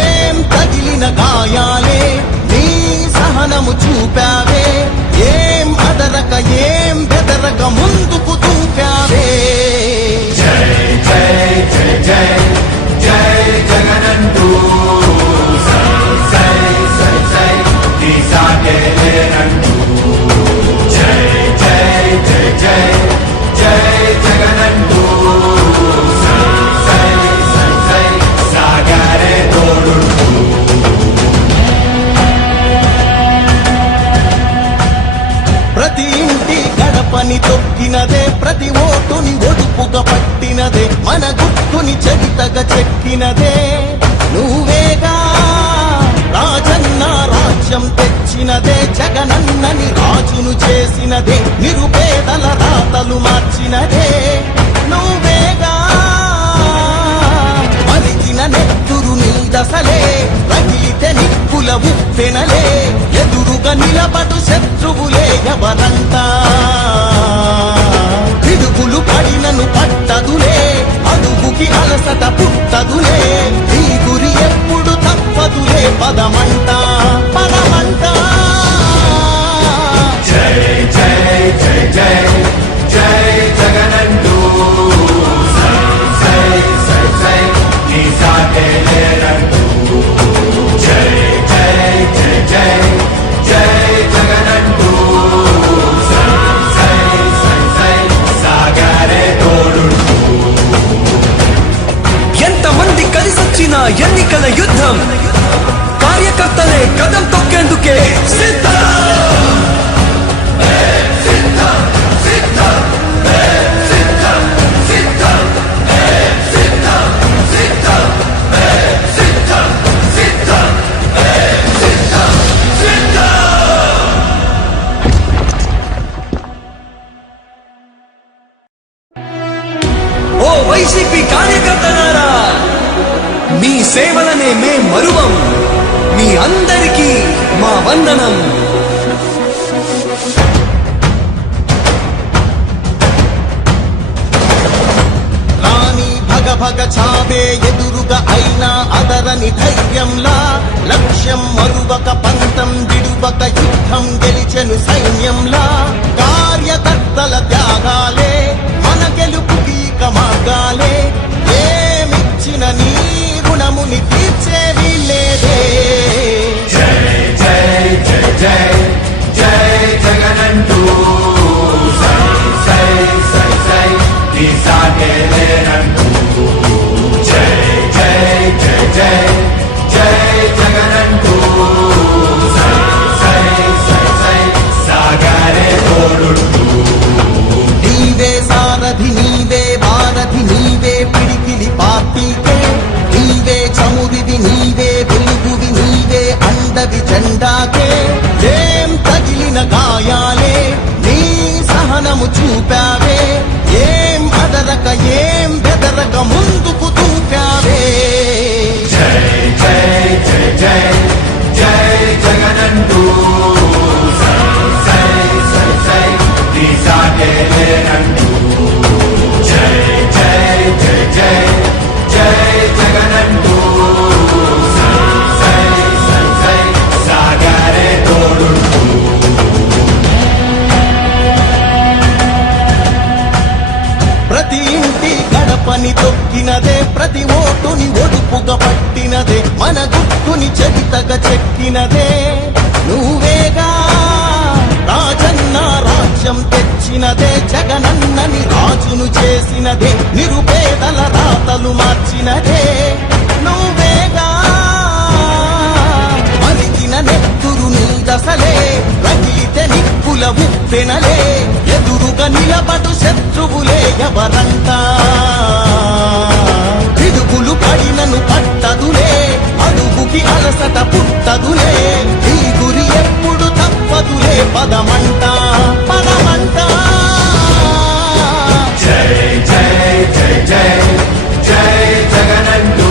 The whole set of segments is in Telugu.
ఏం తగిలిన గాయాలే నీ సహనము చూపావే ఏం అదరక ఏం బెదరక ముందుకు దూకావే జై జై జై జై జై జగనంటూ సై సై సై నీ సాగే లేనంటూ జై జై జై జై జై జగనంటూ సై సై సై సాగరే తోడుంటూ ప్రతి ఇంటి గడపని తొక్కినదే ప్రతి ఓటుని ఒడుపుగా పట్టినదే మన గుట్టుని చరితగా చెక్కినదే నువ్వేగా రాజన్న రాజ్యం తెచ్చినదే జగనన్నని రాజును చేసినదే నిరుపేదల రాతలు మార్చినదే నువ్వేగా మరిచిన నెత్తురు నీ దశలే రగిలితే నిప్పుల ఉప్పెనలే ఎదురుగా నిలబడు శత్రువులే ఎవరంతా పిడుగులు పడినను పట్టదులే అడుగుకి అలసట పుట్టదులే ఈ గురి ఎప్పుడు తప్పదులే పదమంతా పదమంతా జై జై జై జై జై జగనంటూ సై సై సై నీ సాగే లేనంటూ జై జై జై జై జై జగనంటూ సై సై సై సాగరే తోడుంటూ ఎంతమంది కలిసొచ్చిన ఎన్నికల యుద్ధం కార్యకర్తలే కదం తొక్కేందుకే సిద్ధం ఓ వైసీపీ కార్యకర్తలారా మీ సేవలనే మే మరువం మీ అందరికీ మా వందనం రాణి భగ భగ చావే ఎదురుగా అయినా అదరని ధైర్యంలా లక్ష్యం మరువక పంతం విడువక యుద్ధం గెలిచెను సైన్యంలా కార్యకర్తల త్యాగాలే మన గెలుపుకి మార్గాలే ఏమిచ్చిన నీ రుణముని తీర్చేవి లేదే జై జై జై జై జై జగనంటూ సై సై సై సై నీ సాగే లేనంటూ జై జై జై జై జై జగనంటూ సై సై సై సై సాగరే తోడుంటూ నీవే సారథి నీవే వారధి నీవే పిడికిలి పార్టీకే నీవే చమురివి నీవే వెలుగువి నీవే అండవి జెండాకే ఏం తగిలిన గాయాలే నీ సహనము చూపావే ఏం అదరక ఏం బెదరక ముందుకు దూకావే జై జై జై జై జై జగనంటూ సై సై సై సై నీ సాగే లేనంటూ జై జై జై జై జై జగనంటూ సై సై సై సై సాగరే తోడుంటూ ప్రతి ఇంటి గడపని తొక్కినదే ప్రతి ఓటుని ఒడుపుగా పట్టినదే మన గుట్టుని చరితగా చెక్కినదే నువ్వేగా రాజన్న రాజ్యం తెచ్చినదే జగనన్నని రాజును చేసినదే నిరుపేదల రాతలు మార్చినదే నువ్వేగా మరిచిన నెత్తురు నీ దశలే రగిలితే నిప్పుల ఉప్పెనలే ఎదురుగా నిలబడు శత్రువులే ఎవరంతా పిడుగులు పడినను పట్టదులే అడుగుకి అలసట పుట్టదులే ఈ గురి ఎప్పుడు తప్పదులే పదమంతా పదమంతా జై జై జై జై జై జగనంటూ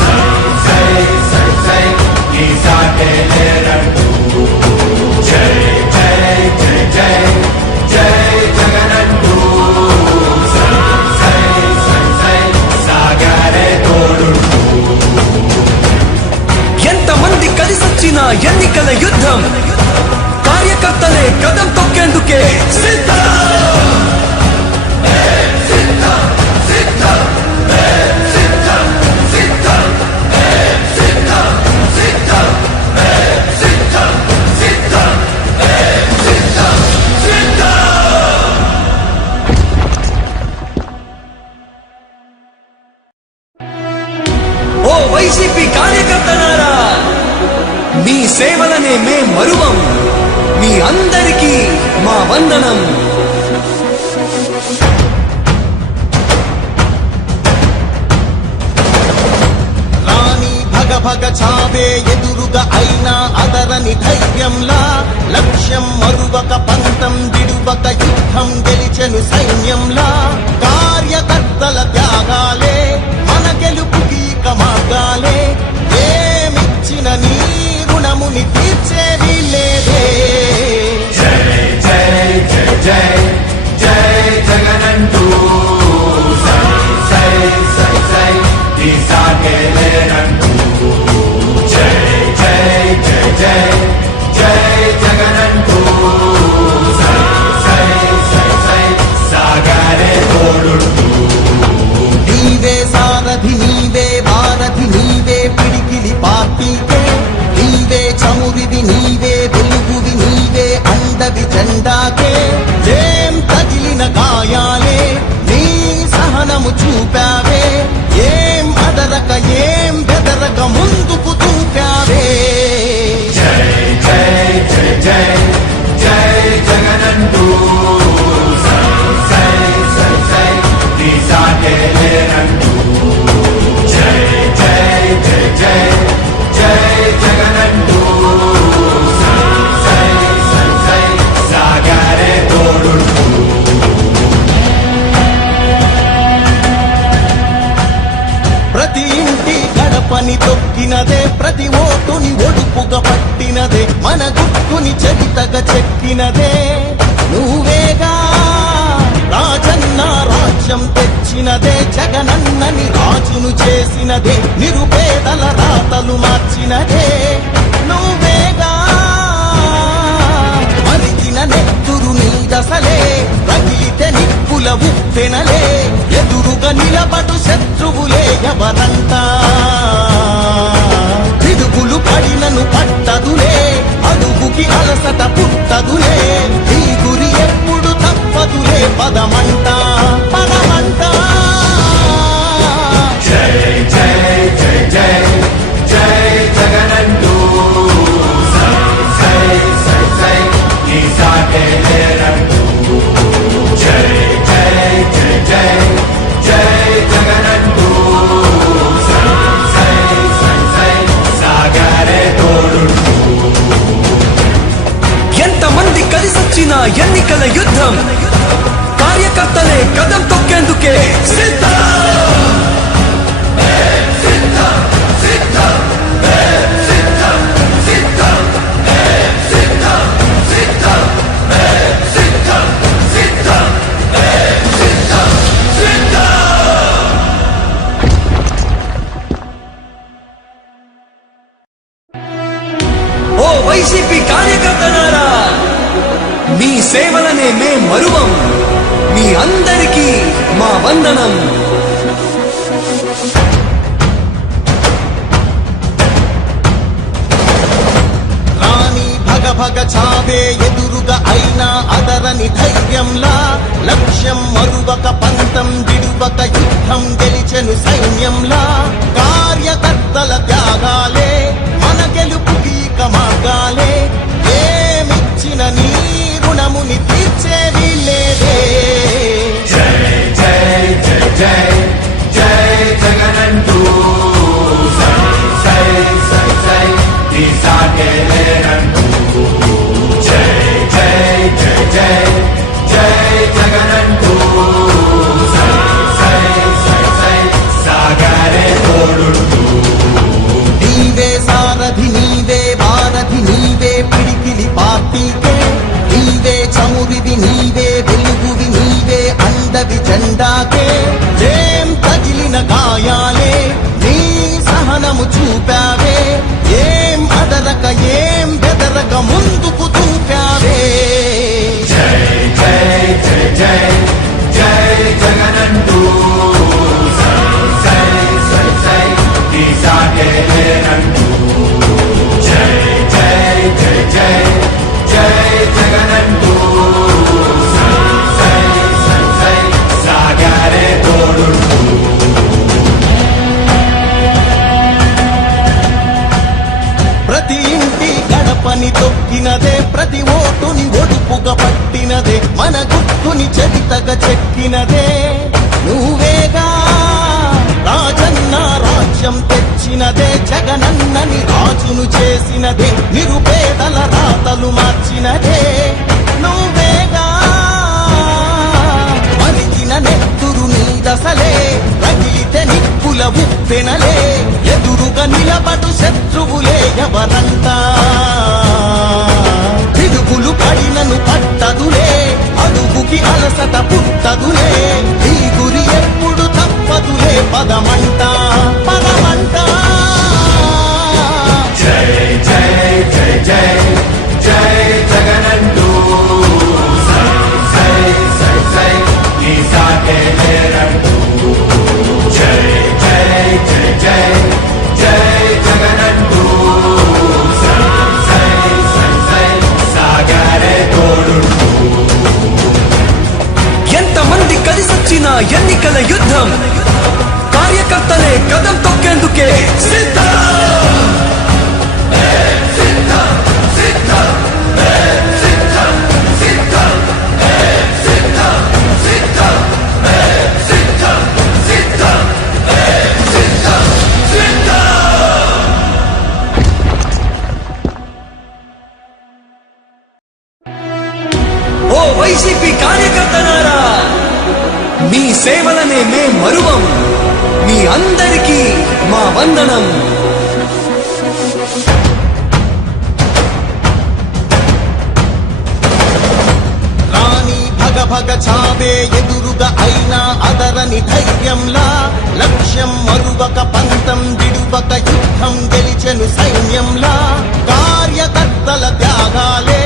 సై సై సై సై నీ సాగే లేనంటూ జై జై జై జై జై జగనంటూ సై సై సై సై సాగరే తోడుంటూ వైసీపీ కార్యకర్తలారా మీ సేవలనే మే మరువం మీ అందరికీ మా వందనం రాణి భగ భగ చావే ఎదురుగా అయినా అదరని ధైర్యంలా లక్ష్యం మరువక పంతం విడువక యుద్ధం గెలిచెను సైన్యంలా కార్యకర్తల త్యాగాలే మన గెలుపుకి మార్గాలే ఏమిచ్చిన నీ రుణముని తీర్చేది లేదే జై జై జై జై జై జగనంటూ సై సై సై సై ఈ సాగేలేనంటూ జై జై జై జై జై జగనంటూ సై సై సై సై సాగరే తోడుంటూ నీవే సారథి నీవే వారధి నీవే పిడికిలి పార్టీకే నీవే చమురివి నీవే వెలుగువి నీవే అండవి జెండాకే ఏం తగిలిన గాయాలే నీ సహనము చూపావే ఏం అదరక ఏం బెదరక ముందుకు దూకావే జై జై జై జై జై జగనంటూ సై సై సై సై ఈ సాగేలేనంటూ జై జై జై జై జై జగనంటూ సై సై సై సై సాగరే తోడుంటూ ప్రతి ఇంటి గడపని తొక్కినదే ప్రతి ఓటుని ఒడుపుగా పట్టినదే మన గుట్టుని చరితగా చెక్కినదే నువ్వేగా రాజన్న రాజ్యం తెచ్చినదే జగనన్నని రాజును చేసినదే నిరుపేదల రాతలు మార్చినదే నువ్వేగా మరిచిన నెత్తురు నీదసలే రగిలితే నిప్పుల ఉప్పెనలే ఎదురుగా నిలబడు శత్రువులే ఎవరంతా పిడుగులు పడినను పట్టదులే అడుగుకి అలసట పుట్టదులే ఈ గురి ఎప్పుడు తప్పదులే పదమంట పదమంట జై జై జై జై జై జగనంటూ సై సై సై సై ఈ సాగేలేనంటూ జై జై జై జై జై జగనంటూ సై సై సై సై సాగరే తోడుంటూ ఎంతమంది కలిసొచ్చిన ఎన్నికల యుద్ధం కార్యకర్తలే కదం తొక్కేందుకే సిద్ధం ఓ వైసీపీ కార్యకర్తలారా మీ సేవలనే మే మరువం మీ అందరికీ మా వందనం రాణి భగ భగ చావే ఎదురుగా అయినా అదరని ధైర్యంలా లక్ష్యం మరువక పంతం విడువక యుద్ధం గెలిచెను సైన్యంలా కార్యకర్తల త్యాగాలే మన గెలుపుకి మార్గాలే ఏమిచ్చిన నీ రుణముని తీర్చేది లేదే జై జై జై జై జై జగనంటూ సై సై సై సై ఈ సాగేలేనంటూ జై జై జై జై జై జగనంటూ సై సై సై సై సాగరే తోడుంటూ తొక్కినదే ప్రతి ఓటుని ఒడుపుగా పట్టినదే మన గుర్తుని చరితగా చెక్కినదే నువ్వేగా రాజన్న రాజ్యం తెచ్చినదే జగనన్నని రాజును చేసినదే నిరుపేదల రాతలు మార్చినదే నువ్వేగా మరిచిన నెత్తురు నీదసలే రగిలితే నిప్పుల ఉప్పెనలే ఎదురుగా నిలబడు శత్రువులే ఎవరంతా పిడుగులు పడినను పట్టదులే అడుగుకి అలసట పుట్టదులే ఈ గురి ఎప్పుడు తప్పదులే పదమంట పదమంట జై జై జై జై జై జగనంటూ సై సై సై సై నీ సాటే లేరంటూ జై జై జై జై జై జగనంటూ సై సై సై సై సాగరే తోడుంటూ ఎంతమంది కలిసొచ్చిన ఎన్నికల యుద్ధం కార్యకర్తలే కదం తొక్కేందుకే సిద్ధం ఓ వైసీపీ కార్యకర్తలారా మీ సేవలనే మే మరువం మీ అందరికీ మా వందనం రాణి భగ భగ చావే ఎదురుగా అయినా అదరని ధైర్యంలా లక్ష్యం మరువక పంతం విడువక యుద్ధం గెలిచెను సైన్యంలా కార్యకర్తల త్యాగాలే